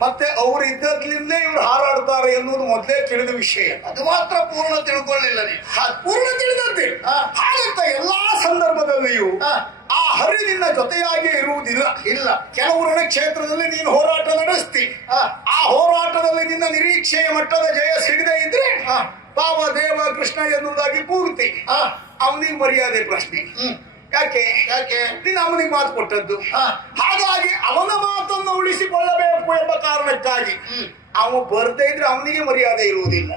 ಮತ್ತೆ ಅವ್ರ ಇದ್ದದ್ಲಿಂದೇ ಇವ್ರು ಹಾರಾಡ್ತಾರೆ ಎನ್ನುವುದು ಮೊದಲೇ ತಿಳಿದ ವಿಷಯ ಅದು ಮಾತ್ರ ಪೂರ್ಣ ತಿಳ್ಕೊಳ್ಳಿಲ್ಲ ನೀವು ಪೂರ್ಣ ತಿಳಿದಂತೆ ಹಾ. ಹಾಗಂತ ಎಲ್ಲಾ ಸಂದರ್ಭದಲ್ಲಿಯೂ. ಆ ಹರಿ ನಿನ್ನ ಜೊತೆಯಾಗಿ ಇರುವುದಿಲ್ಲ ಇಲ್ಲ ಕೆಲವು ಕ್ಷೇತ್ರದಲ್ಲಿ ನೀನು ಹೋರಾಟ ನಡೆಸ್ತಿ. ಆ ಹೋರಾಟದಲ್ಲಿ ನಿನ್ನ ನಿರೀಕ್ಷೆಯ ಮಟ್ಟದ ಜಯ ಸಿಗದೆ ಇದ್ರೆ. ಬಾಬಾ ದೇವ ಕೃಷ್ಣ ಎನ್ನುವುದಾಗಿ ಪೂರ್ತಿ ಹಾ. ಅವನಿಗೆ ಮರ್ಯಾದೆ ಪ್ರಶ್ನೆ ಹ್ಮ್ ಯಾಕೆ ಯಾಕೆ ನೀನು ಅವನಿಗೆ ಮಾತು ಕೊಟ್ಟದ್ದು ಹಾ. ಹಾಗಾಗಿ ಅವನ ಮಾತನ್ನು ಉಳಿಸಿಕೊಳ್ಳಬೇಕು ಎಂಬ ಕಾರಣಕ್ಕಾಗಿ. ಅವನು ಬರ್ದೇ ಇದ್ರೆ ಅವನಿಗೆ ಮರ್ಯಾದೆ ಇರುವುದಿಲ್ಲ.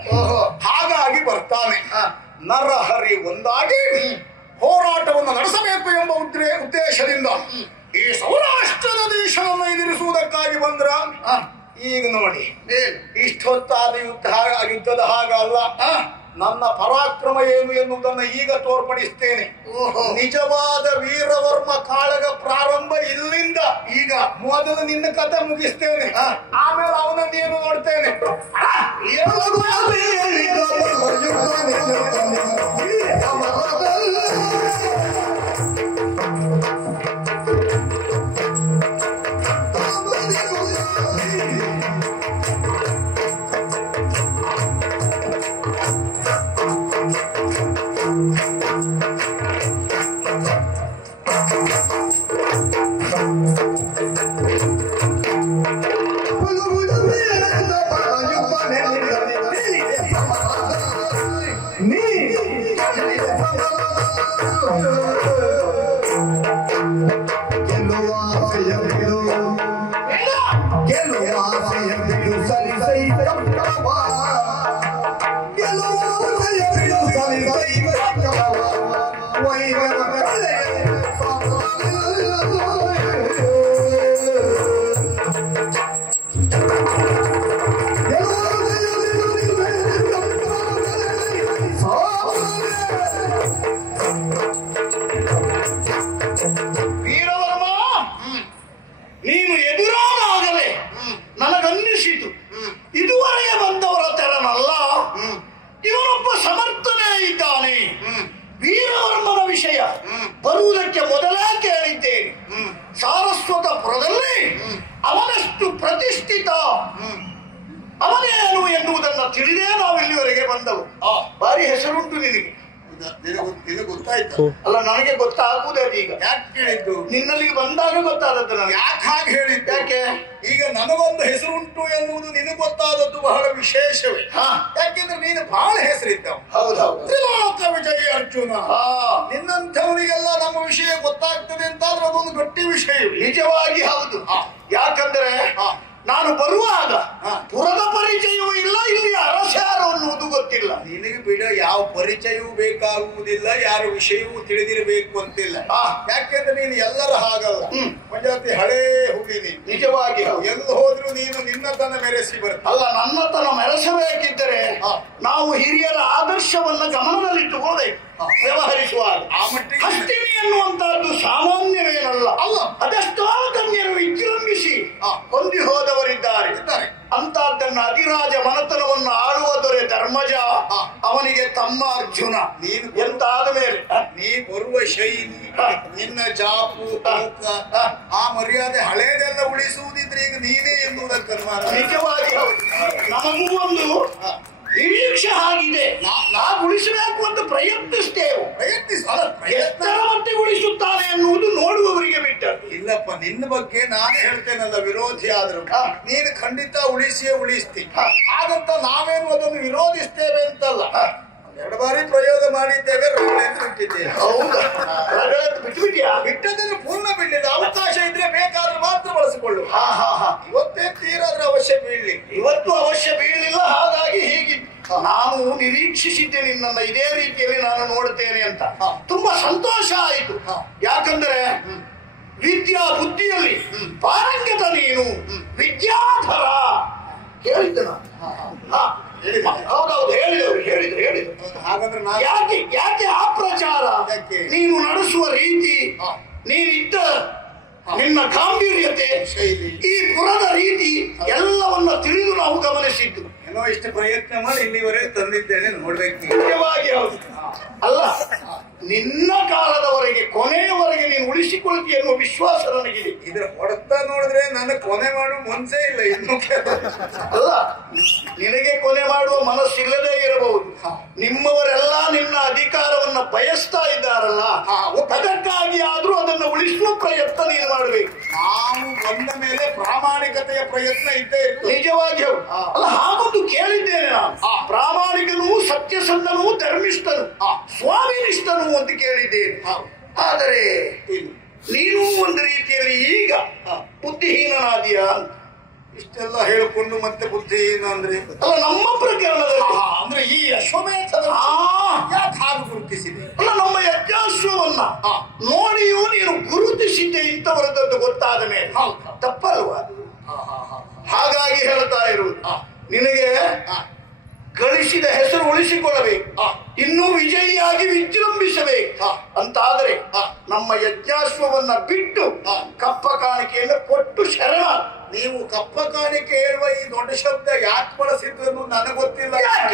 ಹಾಗಾಗಿ ಬರ್ತಾನೆ. ನರಹರಿ ಒಂದಾಗಿ ಹೋರಾಟವನ್ನು ನಡೆಸಬೇಕು ಎಂಬ ಉದ್ರೇ ಉದ್ದೇಶದಿಂದ ಈ ಸೌರಾಷ್ಟ್ರದ ದೇಶವನ್ನು ಎದುರಿಸುವುದಕ್ಕಾಗಿ ಬಂದ್ರ? ಈಗ ನೋಡಿ. ಇಷ್ಟೊತ್ತಾದ ಯುದ್ಧ ಯುದ್ಧದ ಹಾಗಲ್ಲ. ನನ್ನ ಪರಾಕ್ರಮ ಏನು ಎನ್ನುವುದನ್ನು ಈಗ ತೋರ್ಪಡಿಸ್ತೇನೆ. ಓಹೋ. ನಿಜವಾದ ವೀರವರ್ಮ ಕಾಳಗ ಪ್ರಾರಂಭ ಇಲ್ಲಿಂದ ಈಗ ಮೊದಲು ನಿನ್ನ ಕಥೆ ಮುಗಿಸ್ತೇನೆ. ಹಾ. ಆಮೇಲೆ ಅವನ ನೀನು ನೋಡ್ತೇನೆ ವೀರವರ್ಮ ಬರುವುದಕ್ಕೆ ಮೊದಲೇ ಕೇಳಿದ್ದೇನೆ. ಸಾರಸ್ವತಪುರದಲ್ಲಿ ಅವನಷ್ಟು ಪ್ರತಿಷ್ಠಿತ ಅವನೇನು ಎನ್ನುವುದನ್ನು ತಿಳಿದೇ ನಾವು ಇಲ್ಲಿವರೆಗೆ ಬಂದವು. ಭಾರಿ ಹೆಸರುಂಟು ನಿನಗೆ. ಗೊತ್ತಾಯ್ತು. ಅಲ್ಲ ನನಗೆ ಗೊತ್ತಾಗುವುದೇ ಈಗ. ಯಾಕೆ ಹೇಳಿದ್ದು ನಿನ್ನಲ್ಲಿಗೆ ಬಂದಾಗ ಗೊತ್ತಾದದ್ದು ನನಗೆ. ಯಾಕೆ ಹಾಗೆ ಹೇಳಿದ್ದೆ? ನನಗೊಂದು ಹೆಸರುಂಟು ಎನ್ನುವುದು ನಿನಗೆ ಗೊತ್ತಾದದ್ದು ಬಹಳ ವಿಶೇಷವೇ. ಯಾಕೆಂದ್ರೆ ನೀನು ಬಹಳ ಹೆಸರಿದ್ದವು ಹೌದೌದು. ತ್ರಿಲೋಕ ವಿಜಯ ಅರ್ಜುನ. ನಿನ್ನಂಥವರಿಗೆಲ್ಲ ನಮ್ಮ ವಿಷಯ ಗೊತ್ತಾಗ್ತದೆ ಅಂತ ಅದೊಂದು ಗಟ್ಟಿ ವಿಷಯ ನಿಜವಾಗಿ ಹೌದು. ಯಾಕಂದ್ರೆ. ನಾನು ಬರುವಾಗ. ಪುರದ ಪರಿಚಯವೂ ಇಲ್ಲ ಇಲ್ಲಿ ಅರಸ್ಯಾರು ಅನ್ನುವುದು ಗೊತ್ತಿಲ್ಲ ನಿನಗೆ ಬಿಡ ಯಾವ ಪರಿಚಯವೂ ಬೇಕಾಗುವುದಿಲ್ಲ ಯಾರ ವಿಷಯವೂ ತಿಳಿದಿರಬೇಕು ಅಂತಿಲ್ಲ. ಯಾಕೆಂದ್ರೆ ನೀನು ಎಲ್ಲರ ಹಾಗಲ್ಲ. ಮಂಜಾತಿ ಹಳೇ ಹುಡುಗಿ ನಿಜವಾಗಿ ಹೌದು. ಎಲ್ಲಿ ಹೋದ್ರು ನೀನು ನಿನ್ನತನ ಮೆರೆಸಿ ಬರ ಅಲ್ಲ ನನ್ನತನ ಮೆರೆಸಬೇಕಿದ್ದರೆ. ನಾವು ಹಿರಿಯರ ಆದರ್ಶವನ್ನ ಗಮನದಲ್ಲಿಟ್ಟು ಹಾ. ವ್ಯವಹರಿಸುವಾಗ ಹಸ್ತಿನಿ ಎನ್ನುವಂತಹದ್ದು ಸಾಮಾನ್ಯವೇನಲ್ಲ ಅಲ್ಲ. ಅದೆಷ್ಟೋ ಗಣ್ಯರು ವಿಜೃಂಭಿಸಿ. ಹೊಂದಿ ಹೋದವರಿದ್ದಾರೆ. ಅಂತಹದ್ದನ್ನ ಅಧಿರಾಜ ಮನತನವನ್ನು ಆಳುವ ದೊರೆ ಧರ್ಮಜ. ಅವನಿಗೆ ತಮ್ಮ ಅರ್ಜುನ ನೀನು ಎಂತಾದ ಮೇಲೆ ನೀ ಬರುವ ಶೈಲಿ ನಿನ್ನ ಜಾಪು ತಂತ ಆ ಮರ್ಯಾದೆ ಹಳೇದೆಲ್ಲ ಉಳಿಸುವುದಿದ್ರೆ ಈಗ ನೀನೇ ಎನ್ನುವುದಕ್ಕೆ. ನಿಜವಾಗಿ. ನಮಗೂ ಒಂದು ಹಾ. ನಿರೀಕ್ಷೆ ಆಗಿದೆ ನಾವು ಉಳಿಸಬೇಕು ಅಂತ ಪ್ರಯತ್ನಿಸ್ತೇವೆ. ಪ್ರಯತ್ನಿಸ ಉಳಿಸುತ್ತಾನೆ ಅನ್ನುವುದು ನೋಡುವವರಿಗೆ ಬಿಟ್ಟದ್ದು ಇಲ್ಲಪ್ಪ ನಿನ್ನ ಬಗ್ಗೆ ನಾನು ಹೇಳ್ತೇನಲ್ಲ ವಿರೋಧಿ ಆದ್ರು. ನೀನು ಖಂಡಿತ ಉಳಿಸಿಯೇ ಉಳಿಸ್ತಿ. ಹಾಗಂತ ನಾವೇನು ಅದನ್ನು ವಿರೋಧಿಸ್ತೇವೆ ಅಂತಲ್ಲ. ಎರಡು ಬಾರಿ ಪ್ರಯೋಗ ಮಾಡಿದ್ದೇವೆ ಬಿಟ್ಟಿದ್ದೇವೆ ಬಿಟ್ಟದನ್ನು ಪೂರ್ಣ ಬಿಡಲಿಲ್ಲ. ಅವಕಾಶ ಇದ್ರೆ ಬೇಕಾದ್ರೆ ಮಾತ್ರ ಬಳಸಿಕೊಳ್ಳು ಹಾ ಹಾ ಹಾ. ಇವತ್ತೇ ತೀರಾದ್ರೆ ಅವಶ್ಯ ಬೀಳಲಿ. ಇವತ್ತು ಅವಶ್ಯ ಬೀಳಲಿಲ್ಲ. ನಾನು ನಿರೀಕ್ಷಿಸಿದ್ದೆ ನಿನ್ನನ್ನು ಇದೇ ರೀತಿಯಲ್ಲಿ ನಾನು ನೋಡುತ್ತೇನೆ ಅಂತ. ತುಂಬಾ ಸಂತೋಷ ಆಯಿತು. ಯಾಕಂದ್ರೆ ವಿದ್ಯಾ ಬುದ್ಧಿಯಲ್ಲಿ ಪಾರಂಗತ ನೀನು ವಿದ್ಯಾಧರ. ಹೇಳಿದ್ದೆ ನಾನು. ಹೌದೌದು ಹೇಳಿದವರು ಹೇಳಿದ್ರು ಹೇಳಿದ್ರು. ಹಾಗಾದ್ರೆ ಯಾಕೆ ಯಾಕೆ ಆ ಪ್ರಚಾರ? ನೀನು ನಡೆಸುವ ರೀತಿ. ನೀನಿದ್ದ ನಿನ್ನ ಗಾಂಭೀರ್ಯತೆ ಈ ಪುರದ ರೀತಿ ಎಲ್ಲವನ್ನ ತಿಳಿದು ನಾವು ಗಮನಿಸಿದ್ದು. ಏನೋ ಇಷ್ಟು ಪ್ರಯತ್ನ ಮಾಡಿ ಇಲ್ಲಿವರೆಗೆ ತಂದಿದ್ದೇನೆ ನೋಡ್ಬೇಕು ನಿಜವಾಗಿ ಹೌದು ಅಲ್ಲ ನಿನ್ನ ಕಾಲದವರೆಗೆ ಕೊನೆಯವರೆಗೆ ನೀನು ಉಳಿಸಿಕೊಳ್ತೀಯ ಎನ್ನುವ ವಿಶ್ವಾಸ ನನಗಿದೆ. ಇದ್ರ ಹೊಡೆತ ನೋಡಿದ್ರೆ ನನ್ನ ಕೊನೆ ಮಾಡುವ ಮನಸ್ಸೇ ಇಲ್ಲ ಇನ್ನು. ಅಲ್ಲ ನಿನಗೆ ಕೊನೆ ಮಾಡುವ ಮನಸ್ಸಿಲ್ಲದೆ ಇರಬಹುದು. ನಿಮ್ಮವರೆಲ್ಲ ಅಧಿಕಾರವನ್ನ ಬಯಸ್ತಾ ಇದ್ದಾರಲ್ಲ ಅದಕ್ಕಾಗಿ ಆದ್ರೂ ಅದನ್ನು ಉಳಿಸುವ ಪ್ರಯತ್ನ ನೀನು ಮಾಡಬೇಕು. ನಾವು ಬಂದ ಮೇಲೆ ಪ್ರಾಮಾಣಿಕತೆಯ ಪ್ರಯತ್ನ ಇದ್ದೇ ನಿಜವಾಗಿ ಅಲ್ಲ ಹಾಗೊಂದು ಕೇಳಿದ್ದೇನೆ ನಾನು. ಪ್ರಾಮಾಣಿಕನು ಸತ್ಯಸಂಧನು ಧರ್ಮಿಷ್ಠನು ಆ ಸ್ವಾಮಿನಿಷ್ಠನು ಅಂತ ಕೇಳಿದ್ದೇನೆ. ಆದರೆ. ನೀನು ಒಂದು ರೀತಿಯಲ್ಲಿ ಈಗ ಬುದ್ಧಿಹೀನನಾದಿಯಾ ಬುದ್ಧಿಹೀನನಾದಿಯ ಇಷ್ಟೆಲ್ಲ ಹೇಳಿಕೊಂಡು ಮತ್ತೆ ಬುದ್ಧಿ ಅಂದ್ರೆ ಅಲ್ಲ ನಮ್ಮ ಪ್ರಕರಣದಲ್ಲಿ ಅಂದ್ರೆ ಈ ಅಶ್ವಮೇಧ. ಯಾಕೆ ಹಾಗೆ ಗುರುತಿಸಿದೆ ಅಲ್ಲ ನಮ್ಮ ಯಜ್ಞಾಶ್ವವನ್ನ ನೋಡಿ ನೋಡಿಯೂ ನೀನು ಗುರುತಿಸಿದ್ದೆ ಇಂಥವರದ್ದು ಗೊತ್ತಾದ ಮೇಲೆ. ತಪ್ಪಲ್ವಾ. ಹಾಗಾಗಿ ಹೇಳ್ತಾ ಇರುವುದು ನಿನಗೆ. ಗಳಿಸಿದ ಹೆಸರು ಉಳಿಸಿಕೊಳ್ಳಬೇಕು. ಇನ್ನೂ ವಿಜಯಿಯಾಗಿ ವಿಜೃಂಭಿಸಬೇಕು. ಅಂತಾದರೆ. ನಮ್ಮ ಯಜ್ಞಾಶ್ವವನ್ನ ಬಿಟ್ಟು. ಕಪ್ಪ ಕಾಣಿಕೆಯನ್ನು ಕೊಟ್ಟು ಶರಣ. ನೀವು ಕಪ್ಪ ಕಾಣಿಕೆ ಹೇಳುವ ಈ ದೊಡ್ಡ ಶಬ್ದ ಯಾಕೆ ಬಳಸಿದ್ರು ನನಗೆ ಗೊತ್ತಿಲ್ಲ. ಯಾ,